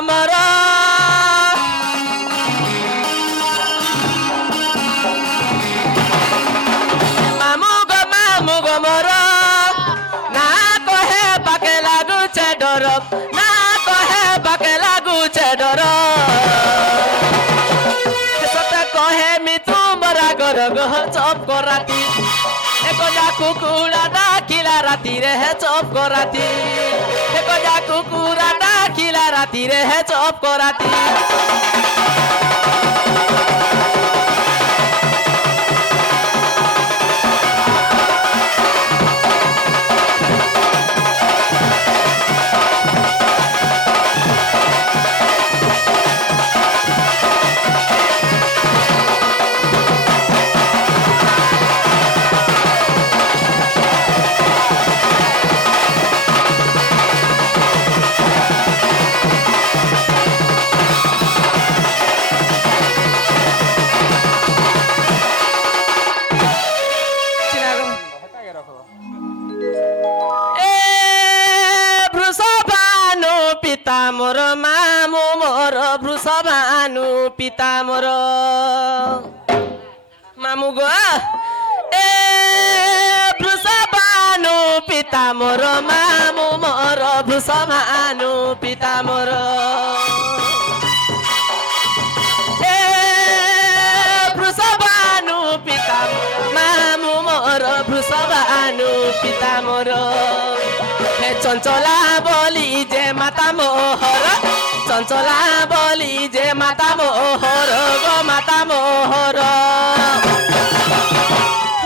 মোর মামু গো মোর না কহে পাকে লাগুছে ডর না কহে পাকে লাগুছে ডর সতে কহে মি তুমরা গর গহ চপ করাতি একজা কুকুরা ডাকিলা রাতিরে হে চপ করাতি একজা কুকুরা ডাকিলা রাতিরে হে চপ করাতি মোর মামু মোর বৃষভানু পিতা মোর মামু গো এ বৃষভানু পিতা মোর মামু মোর বৃষভানু পিতা মোর এ বৃষভানু পিতা মামু মোর বৃষভানু পিতা মোর চঞ্চলা বলি যে মাতা মোহর চঞ্চলা বলি যে মাতা মোহর গো মাতা মোহর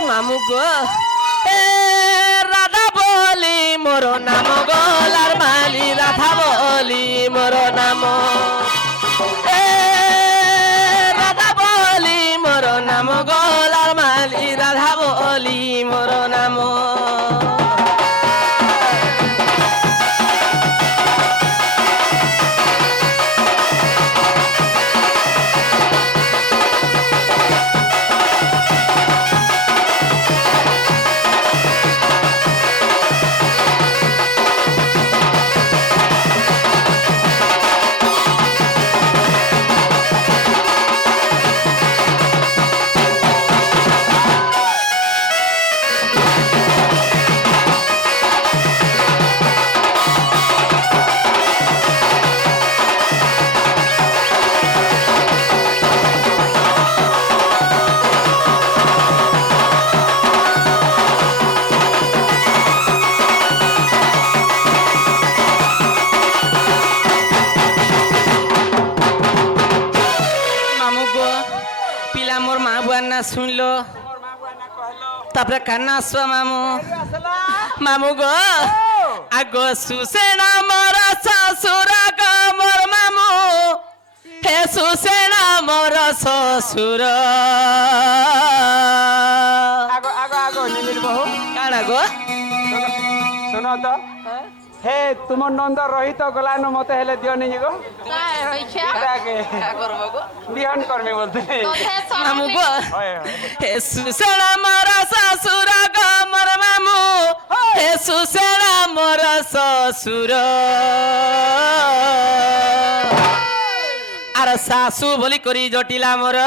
মামু গো এ রাধা বলি মোর নাম গলার মালি রাধা বলি মোর নাম এ রাধা বলি মোর নাম গলার মালি রাধা বলি মোর নাম শুনলো তারপরে কান্না আসবা মামু মামু গো আগ সুসেনা মোর শ্বশুর গো মোর মামু হে সুসেনা মোর শ্বশুর আগো আগো আগো নিমিল বহু কাଣା গো শোনো তো হে তোমার নন্দ রহিত গলানো মতে হেলে দিও নি গো এটাকে বিহান করমি বলতে মামু গো হে সুসেনা মোর শ্বশুর গো মোর মামু হে সুসেনা মোর শ্বশুর আর শাশু বলি করি জটিলা মোর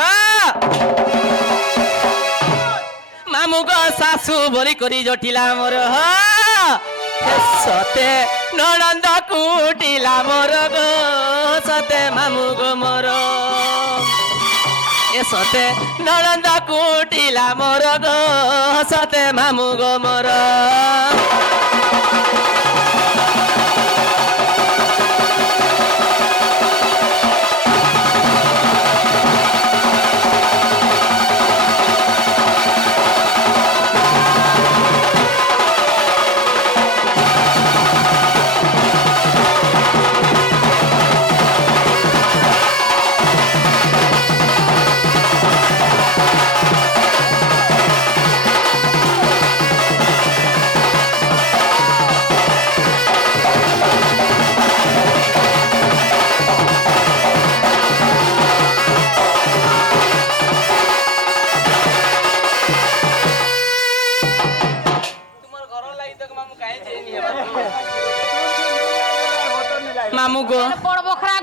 মামু গো শাশু বলি করি জটিলা মোর সতে ননন্দ কুটিলা মোর গো সতে মামু গো মোর এ সতে ননন্দ কুটিলা মোর গো সতে মামু গো মোর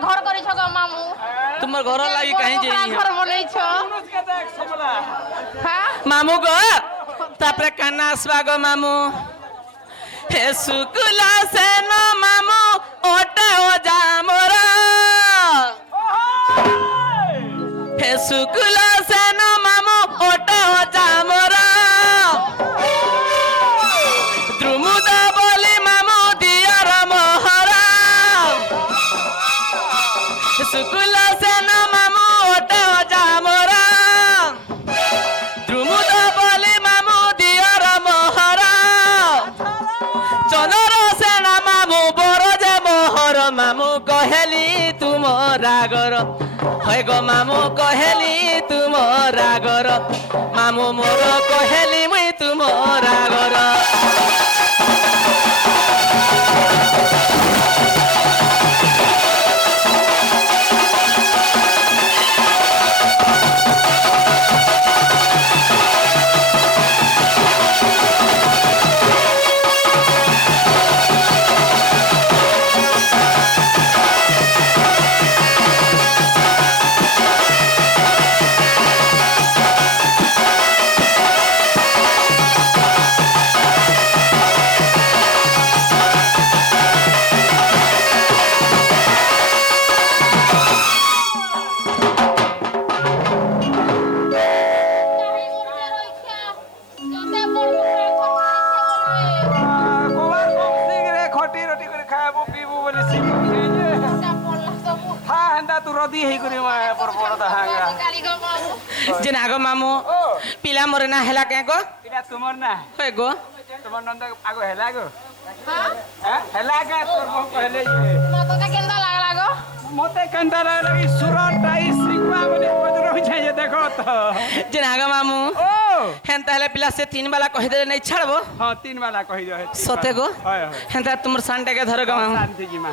ঘর করিছ গো মামু তোমার ঘর লাগি কাহি যাইনি ঘর বনাইছ পুরুষকে দেখ সমলা হ্যাঁ মামু গো তারপরে কানা আসবা গো মামু হে শুকুলা সেন মামু ওটা ও জামর হে শুকুলা সেন মামু ওটা ও জামর দ্রুমুদ বলি মামু দিয়ার মহরা শুকুলা সেন মামু ওটা ও জামর দ্রুমুদ বলি মামু দিয়ার মহরা চনর সেনা মামু বড় যে মোহর মামু কহেলি তুমর আগর হয় গো মামু কহেলি তুমর আগর মামু মোর কহেলি মুই তুমর আগর কোবার কম সিগরে খটি রটি করে খাইবো পিবো বলে শিখি যে হ্যাঁ হেন্দা তু রদি হেই করে মা পর বড় দাহাঙ্গা যে না গো মামু পিলা মরে না হেলা কে গো এটা তোমার না হয় গো তোমার নন্দ আগো হেলা গো হ্যাঁ হেলা কে তোর বউ কইলে মতে কেনতা লাগি সুরটা ই শিখবা বলে বদর হই যায় যে দেখো তো যে না গো মামু ও হেন তাহলে পিলা সে তিন বেলা কহি দেলে নাই ছাড়বো হ্যাঁ তিন বেলা কই রহে সতে গো হয় হয় হেন তা তোমার সানটাকে ধরো গো মামু শান্তি জি মা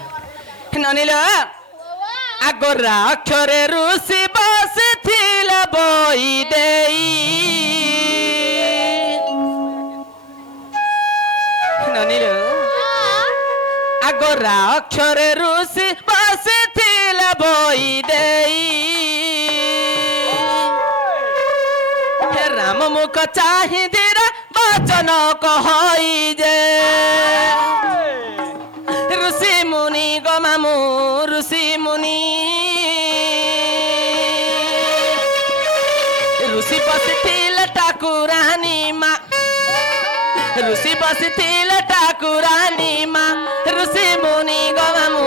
ননিল আগরা অক্ষরে রুসি বসিছিল বই দেই ননিল আগরা অক্ষরে রুসি বসিছিল বই দেই হে রাম মুখ চাহিদিরা বচন কহই যে ঋষি মুনি গো মামু ঋষি মুনি ঋষি বসিছিল ঠাকুরানী মা ঋষি বসিছিল ঠাকুরানী মা ঋষি মুনি গো মামু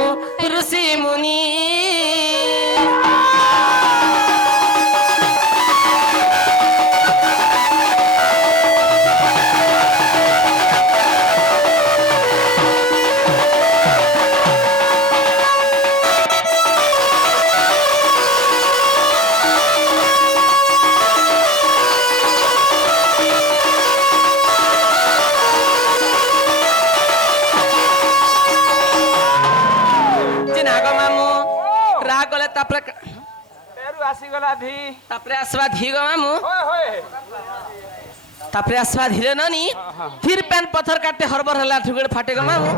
ঋষি মুনি তারপরে তেরু আসি গলা ধি তারপরে আসবা ধীর মামু হয় হয় তারপরে আসবা ধীরে ননি ধীর প্যান পথর কাটে হরবর হলা ঠুগড় ফাটে গো মামু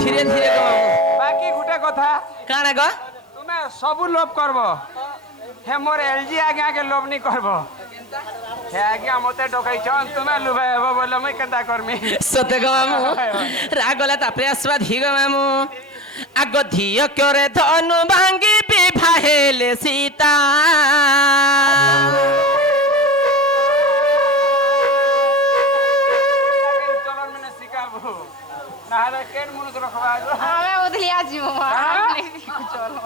ধীরে ধীরে গো মামু বাকি গুটে কথা কাଣା গো তুমি সবু লোভ করব হে মোর এলজি আগে আগে লোভ নি করব হে আগে মতে ডকাইছন তুমি লুভাই হব বলে মই কেনতা করমি সতে গো মামু রাগলা তারপরে আসবা ধী গো মামু আগ ধিয় করে ধনু ভাঙ্গি বিবাহেলে সীতা চলন মানে শিখাবো না হলে কেন মনুষ রখবা ଆମେ ବଦଲି ଆସିବୁ ଚलो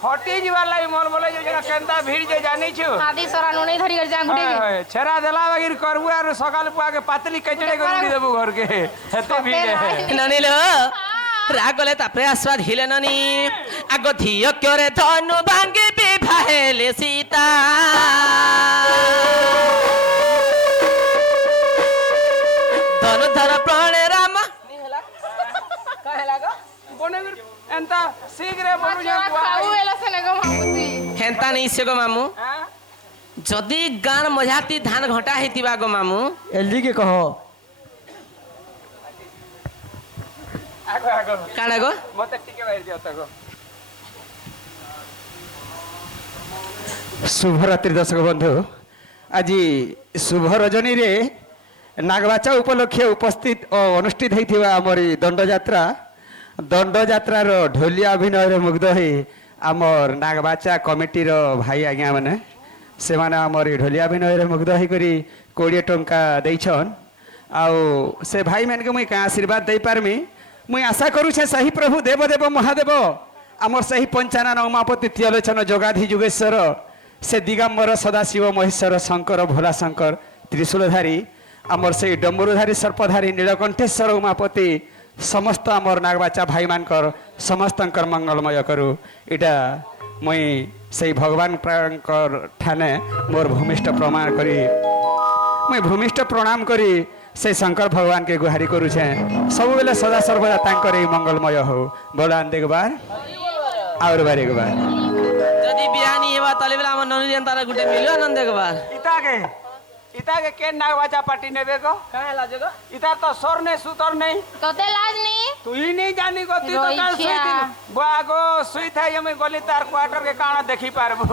খটি ଯିବାର ଲାଗି ମନ ବୋଲେ ଯୋଉ କେନ୍ତା ଭିଡ଼ ଯେ ଜାଣିଛୁ ଆଦି ସରା ନୁନେଇ ଧରି କରି ଯାଁ ଗୁଟେ ଛେରା ଦେଲା ବାଗିର କରବୁ ଆର ସକାଳ ପୁଆକେ ପାତଲି କେଚଡେ କରି ଦେବୁ ଘରକେ ହେତେ ଭିଡ଼ ননিল রাগলে তারপরে আসবা ধীলে ননি আগ ধিয় করে ধনু ভাঙ্গি বিবাহেলে সীতা ধনুধর প্রাণে রাম বনে এন্তা শীঘ্রে বনু যে ଖାଉ ହେଲା ସେନେ ଗো ମାମୁତି হেনতা নেই সে গো মামু যদি গান মঝাতি ধান ঘটা হইতিবা গো মামু এলজি কে কহ আগো আগো কাଣା গো মতে টিকে বাইর দিও তো গো শুভরাত্রি দর্শক বন্ধু আজ শুভ রজনীরে নাগবাচা উপলক্ষে উপস্থিত ও অনুষ্ঠিত হয়েছে আমার দণ্ডযাত্রার ঢোলিয়া অভিনয় মুগ্ধ হয়ে আমার নাগবাচা কমিটির ভাই আজ্ঞা মানে সে আমার ঢোলিয়া অভিনয় মুগ্ধ হয়ে 20 টঙ্কা দিয়েছন আউ সে ভাই মানকে মুই কাঁ আশীর্বাদ দেই পারমি মুই আশা করুছে সেই প্রভু দেবদেব মহাদেব আমার সেই পঞ্চানন উমাপতি ত্রিলোচন যোগাধি যুগেশ্বর সে দিগম্বর সদাশিব মহেশ্বর শঙ্কর ভোলা শঙ্কর ত্রিশূলধারী আমার সেই ডম্বরুধারী সর্পধারী নীলকণ্ঠেশ্বর উমাপতি সমস্ত আমার নাগবাচা ভাই মানকর সমস্তঙ্কর মঙ্গলময় করু এটা মুই সেই ভগবান ঠানে মোর ভূমিষ্ঠ প্রমাণ করি মুই ভূমিষ্ঠ প্রণাম করি সেই শঙ্কর ভগবান কে গুহারি করুছে सबुबेले सदा सर्वदा तांकर এই মঙ্গলময় হও বলান দেখবার আর বার একবার যদি বিয়ানি হেবা তাহলে বেলা আমার ননি তারা গুটে মিলিও আনন্দ দেখবার ইতাকে কে নাগবাচা পার্টি নেবে গো কাহে লাজে গো ইতা তো সর নেই সুতর নেই তোতে লাজ নেই তুই নেই জানি গো তুই তো কাল রইছিয়া। শুইতি বাগো শুই থাই আমি গলি তার কোয়ার্টার কে কানা দেখি পারবো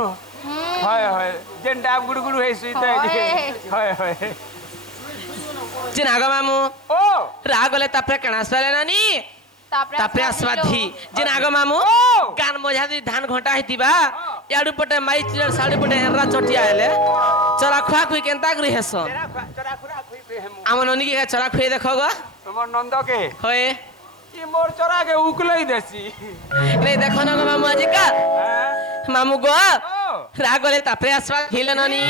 হয় হয় যেন ডাব গুড়গুড় হই শুই থাই হয় হয় জিন আগা মামু ও রাগলে তাপরে কানাস পালে নানি তাপরে আসবাধি জিন আগা মামু ও গান মজা দি ধান ঘଣ୍ଟା ହେଇଥିବା ইয়াডু পটে মাই চিলর সাড়ি পটে এরা চটিয়া আইলে চরা খুয়া খুই কেনতা করি হেসন চরা খুরা খুই বেহেমু আমার ননি কে চরা খুই দেখো গো তোমার নন্দকে হয়ে ই মোর চরা কে উকলাই দেছি নেই দেখো না গো মামু আজিকা হ্যাঁ মামু গো ও রাগলে তাপরে আসবা হিলে ননি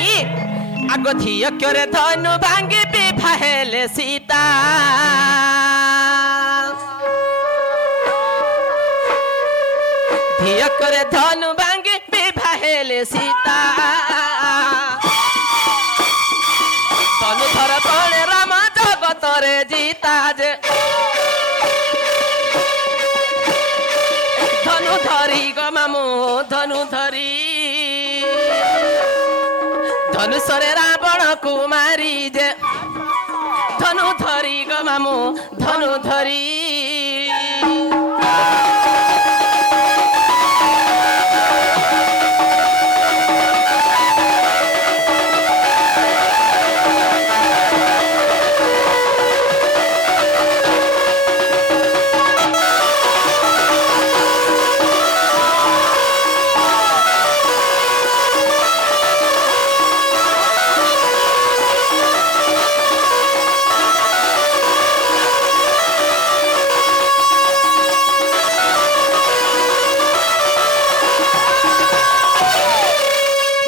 আগ ধিয় করে ধনু ভাঙ্গি বিভা হেলে সীতা ধিয় করে ধনু ভাঙ্গি বিভা হেলে সীতা ধনু ধর পড়ে রাম জগতরে জিতা যে ধনু ধরি গো মামু ধনু ধরি ধনুষরে রাবণ কুমারী যে ধনু ধরি গো মামু ধনু ধরি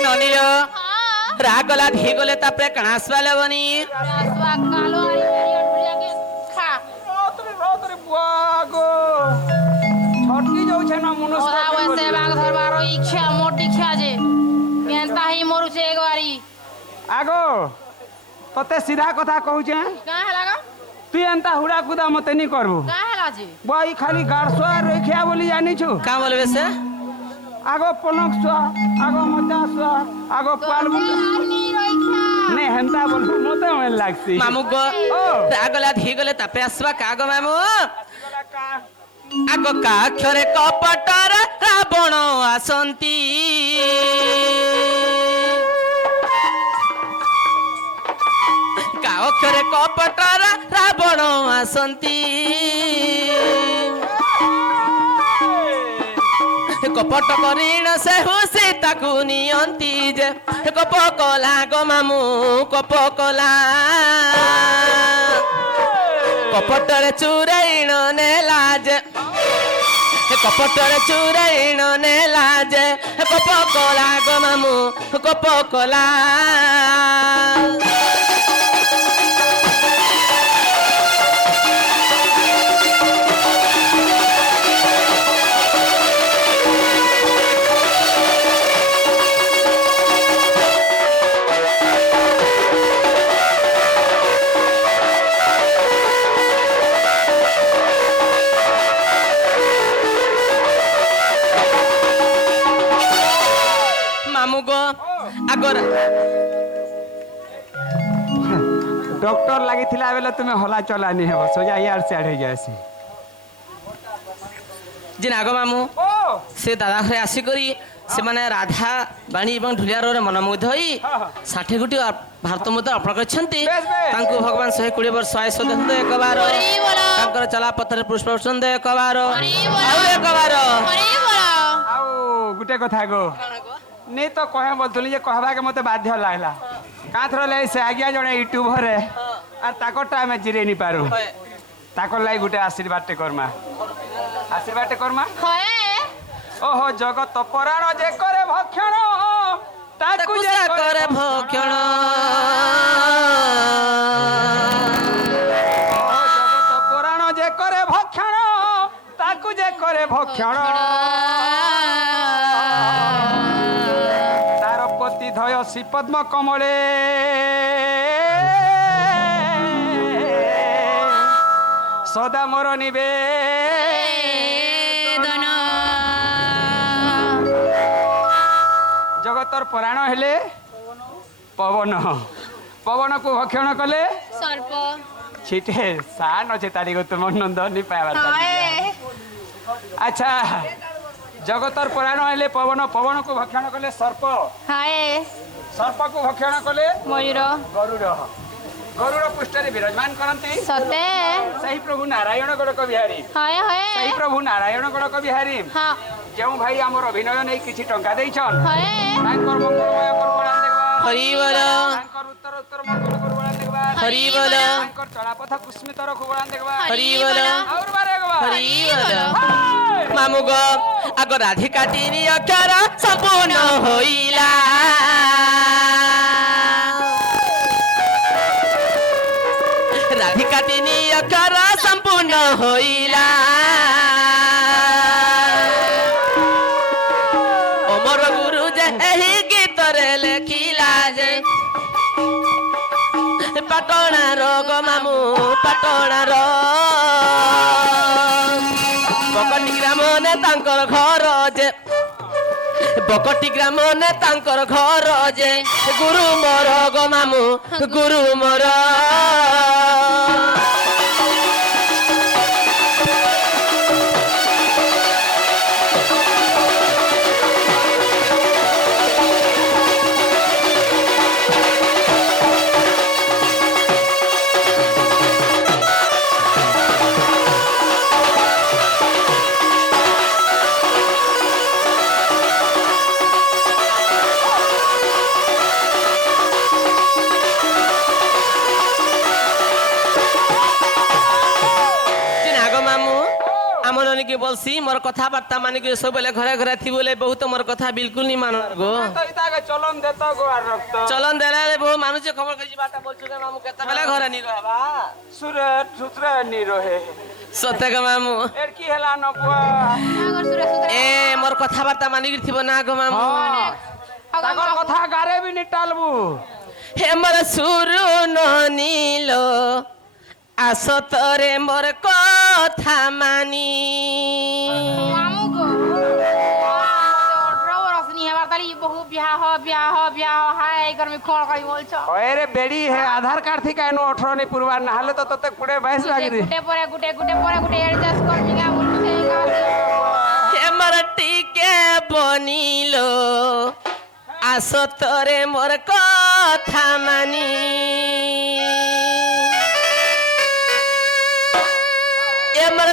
ননিলো রাগলা ধিগলে তাপরে কানাস পালে বনি আসবা কালো আই ঢুলিয়াকে খা রাতরে বাগো ছটকি যাউছে না মনুষ্য ওরা ওসে বাঘ ধরবার ইচ্ছা মোটি ইচ্ছা যে কেনতা হি মরুছে একবারি আগো তোতে সিধা কথা কହୁছে কা হেলা গো তুই এন্তা হুড়া কুদা মতে নি করবো কা হেলা যে বই খালি গাড়সুয়া রেখিয়া বলি জানিছু কা বলবে সে আগো পলক সুয়া আগো মজা সুয়া আগো পালবু নি রইখা নে হেন্তা বলবো মতে মন লাগছি মামু গো ও রাগলা ধিগলে তাপরে আসবা কাগো মামু আগ কাক্ষরে কপটর রাবণ আসন্তি কাক্ষরে কপটর রাবণ আসন্তি কপট করিণ সে হুসি তাকু নিয়ন্তি যে কপ কলা গো মামু কপ কলা কপটরে চুরাইণ নেলা যে কপটরে চুরাইণ নেলা যে কপ কলা গো মামু কপ কলা মামু গো আগর ডক্টর লাগিଥିଲା বেলে তুমি হলা চলা নি হেব সোজা ইয়ার সাইড হই যাসি জিন আগ মামু ও ସେ ଦାଦା ଘରେ ଆସିକରି ସେମାନେ ରାଧା ବାଣୀ ଏବଂ ଢୁଲିଆର ମନମୁଗ୍ଧ ହୋଇ 60 କୋଟି ଭାରତ ମଧ୍ୟ ଅର୍ପଣ କରିଛନ୍ତି। ତାଙ୍କୁ ଭଗବାନ 120 ବର୍ଷ ଆୟୁଷ ଦେଖନ୍ତୁ ଏକବାର, ତାଙ୍କର ଚଲାପଥରେ ପୁଷ୍ପ ବର୍ଷଣ ଏକବାର, ଆଉ ଏକବାର। ଆଉ ଗୋଟେ କଥା ଗো नहीं तो कहे बोलुली जे कहबा के मते बाध्य लागला काथर लै से आज्ञा जने यूट्यूबर रे आ ताकटा में जिरे नहीं पारू ताकर लाई गुटे आशीर्वाद टे करमा ओहो जगत पराण जे करे भक्षण ताकू जे करे भक्षण ओहो जगत पराण जे करे भक्षण ताकू जे करे भक्षण तारपति धय श्रीपद्म कमले सदा मोर निबे जगतर पुराण हेले पवन पवन को भक्षण कले सर्प छिटे सान अच्छे तारी को तुम नंद नहीं पाया अच्छा जगतर पुराण हेले पवन पवन को भक्षण कले सर्प सर्प को भक्षण कले मयूर गरुड़ गरुड़ पृष्ठरे विराजमान करती सते सही प्रभु नारायण गड़क बिहारी सही प्रभु नारायण गड़क बिहारी जो भाई आमर अभिनय नहीं किसी टंका देछन तांकर मंगलमय करबोलान देखबा हरि बोल तांकर उत्तर उत्तर मंगल करबोलान देखबा हरि बोल तांकर चलापथ कुस्मित रखबोलान देखबा हरि बोल और बारे देखबा हरि बोल मामु गो आग राधिका तिनी अक्षर संपूर्ण होइला राधिका तिनी अक्षर संपूर्ण होइला अमर गुरु जे एही गीत रे लेखिला जे पाटणा रोग मामू पाटणा रो बकटी ग्राम ने तांकर घर जे बकटी ग्राम ने तांकर घर जे गुरु मोर गो मामू गुरु मोर के बोलसी मोर कथा बार्ता माने के सब बेले घरे घरे थी बोले बहुत मोर कथा बिल्कुल नहीं मान गो तो इता के चलन देता गो आर रक्त चलन देले रे बहु मानु जे खबर कजी बाटा बोल छुके मामू केता बेले घरे नहीं रहबा सुरत सुत्र नहीं रहे सत्य के मामू एर की हेला न पुआ ए मोर कथा बार्ता माने के थिबो ना गो मामू ताकर कथा गारे भी नहीं टालबू हे मोर सुरु न नीलो आसतरे मोर कथा मानी मामू गो 18 वर्ष नहीं हेबार ताली बहु ब्याह हाय घर में खोल कई बोल छ अरे बेड़ी है आधार कार्ड थी कानो 18 नहीं पुरवा ना हाले तो तते कुडे 22 लागी रे गुटे एडजस्ट कर मिगा बोल से हे मोर टिके बनिलो आसतरे मोर कथा मानी मोर